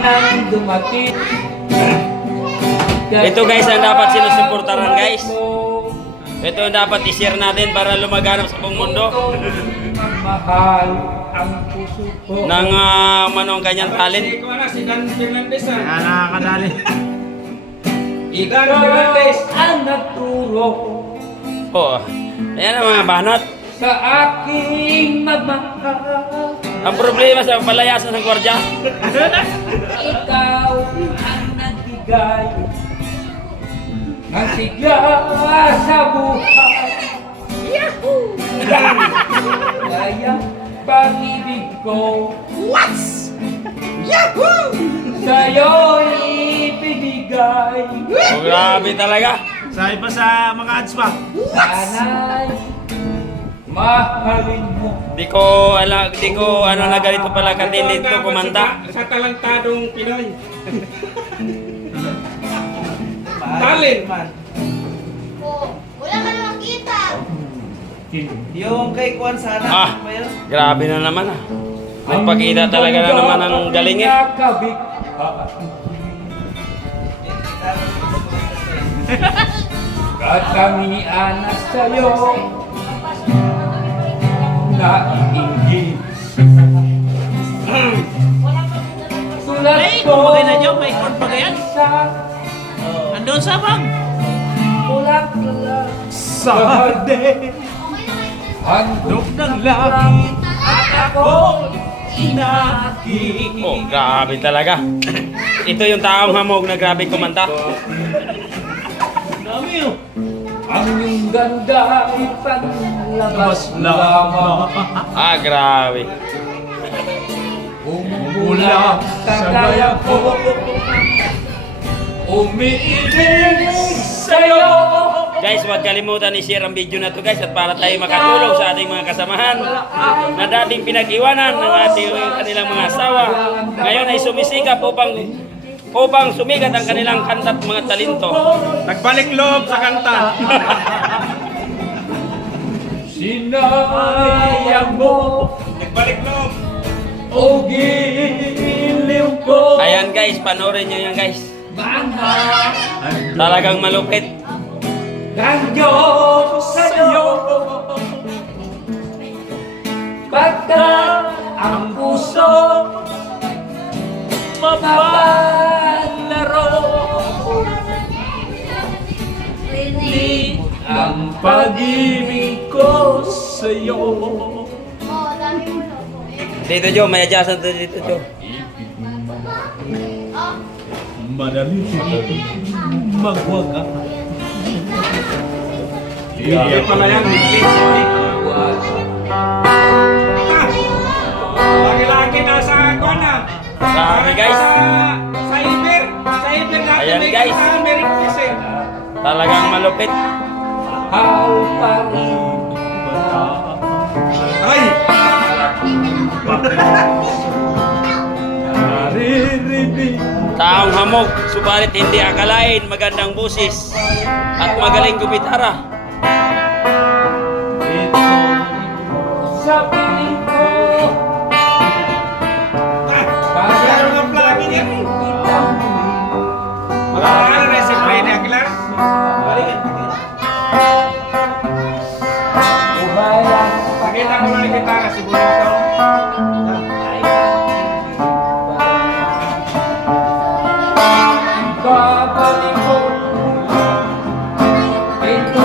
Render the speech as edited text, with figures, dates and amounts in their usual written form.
nang dumating. Ito guys ang dapat sinusuportahan guys. Ito ang dapat i-share natin para lumaganap sa buong mundo. Mahal ang puso ko. Nang manong kanyang talent. Si Dan Fernandez ah. Kaya nakakadali. Ikaw ang nagturo Oh, ayan ang mga banat. sa aking magmahal. Ang problema sa palayasan ng gwardiya. Ikaw ang nagbigay ng sigla sa buhay. Yahoo! Kaya pag-ibig ko Yahoo! Sa'yo'y ibinigay. Oh, grabe talaga. Sabi pa sa mga ads pa. Sana'y mahalin mo. Di ko ano na ganito pala katindi ito kumanta. Sa talentadong Pinoy. Talent. Wala ka namang kita. Yung kay Kwan sana. Ah, ba yun? grabe na naman ah. Nagpakita talaga na naman ang galing eh. Katamian na sa'yo na iinggit. Sulat Ay, ko kumbaga na dyan, may chord pa ganyan. sa Andun sa bang. bulaklak. Sade. Handog ng langit at ako inakit. Oh, grabe talaga. Ito yung taong hamog na grabe kumanta. Dami yun. ang iyong ganda ipanlabas lamang. Ah, grabe. Umulan sa daya ko, umiibig sa'yo. Guys, huwag kalimutan i-share ang video na to guys at para tayo makatulong sa ating mga kasamahan na dating pinag-iwanan ng ating kanilang mga asawa. Ngayon ay sumisikap upang sumigat ang kanilang kanta at mga talento. Nagbalik loob sa kanta. Sinayang mo Nagbalik loob. o giliw ko. Ayan guys, panoorin nyo yan guys. Mahal Talagang malupit. ng Diyos sa'yo, pagkat ang puso mapalaro. Hindi ang pag-ibig ko sa'yo. Oo, dami mo lobo. Dito Jo, may adjacent to dito Jo. Madali magwaga. Hindi pala yan. Lagi-lagi nasa Kwan ah. Grabe guys. Sa Iber. Sa Iber natin Ayan, may guys. kita Americ Fishing. Talagang malupit. Mahal pa rin. Ay! Naririnig. Taong hamog, subalit hindi akalain magandang busis at magaling gumitara. Sa piling ko, Meron ng plugin yan. Makakala na si Freddy Aguilar. Pakita ko lang yung gitara siguro ito. babalik ko ito